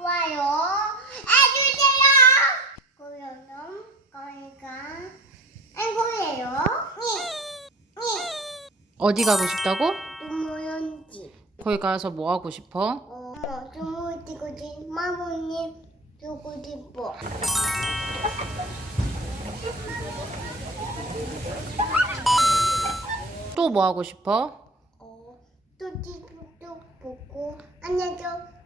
좋아요 해주세요. 고요는 거니까. 니, 어디 가고 싶다고? 집. 거기 가서 뭐 하고 싶어? 어, 집. 마모님 주고 싶어. 또 뭐 하고 싶어? 어, 또 집도 보고 안녕죠 고요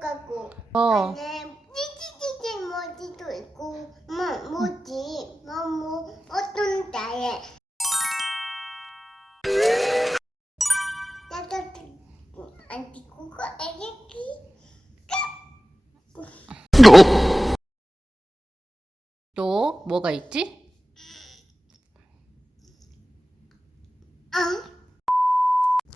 가고. 어. 안에 찌찌찌찌 뭐지도 있고 뭐 뭐지 뭐뭐 어떤 나에 따뜻 안 찍고 거 애기 또 뭐가 있지? 아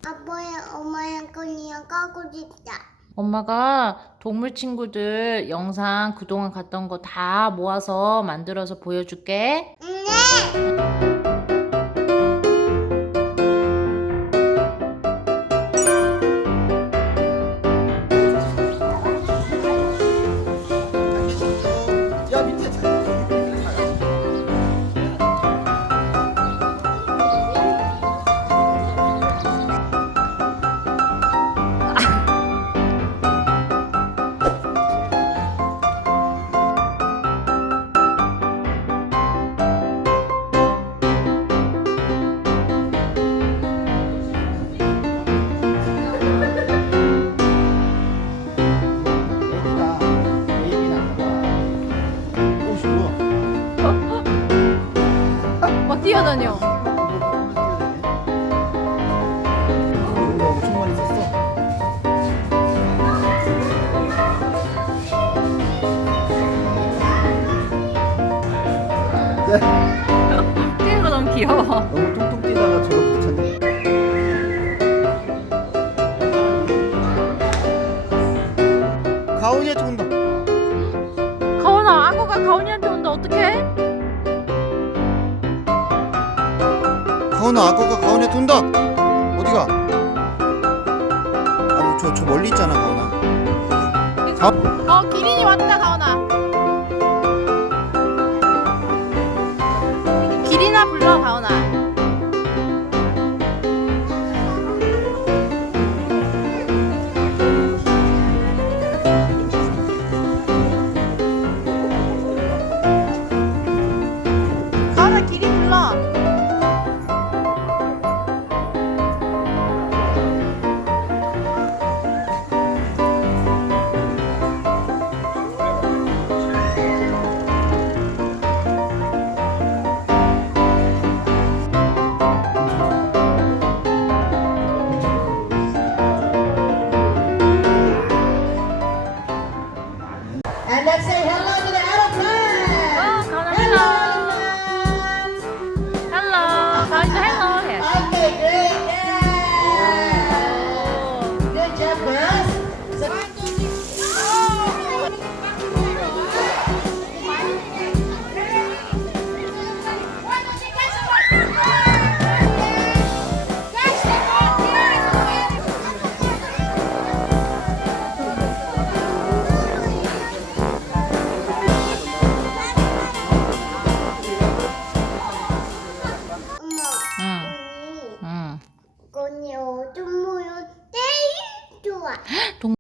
아빠야 엄마야 거니야 가고 싶다 엄마가 동물 친구들 영상 그동안 갔던 거 다 모아서 만들어서 보여줄게. 네 뛰어다녀. 뛰는 거 너무 귀여워. 너무 뚱뚱 뛰다가 저거 부딪혔네. 가온이한테 가온아, 악어가 가온이한테 온다. 어디가? 아, 저, 저 멀리 있잖아, 가온아. 가, 어, 기린이 왔다, 가온아. 기린아 불러. 가온아, And let's say hello 응, 언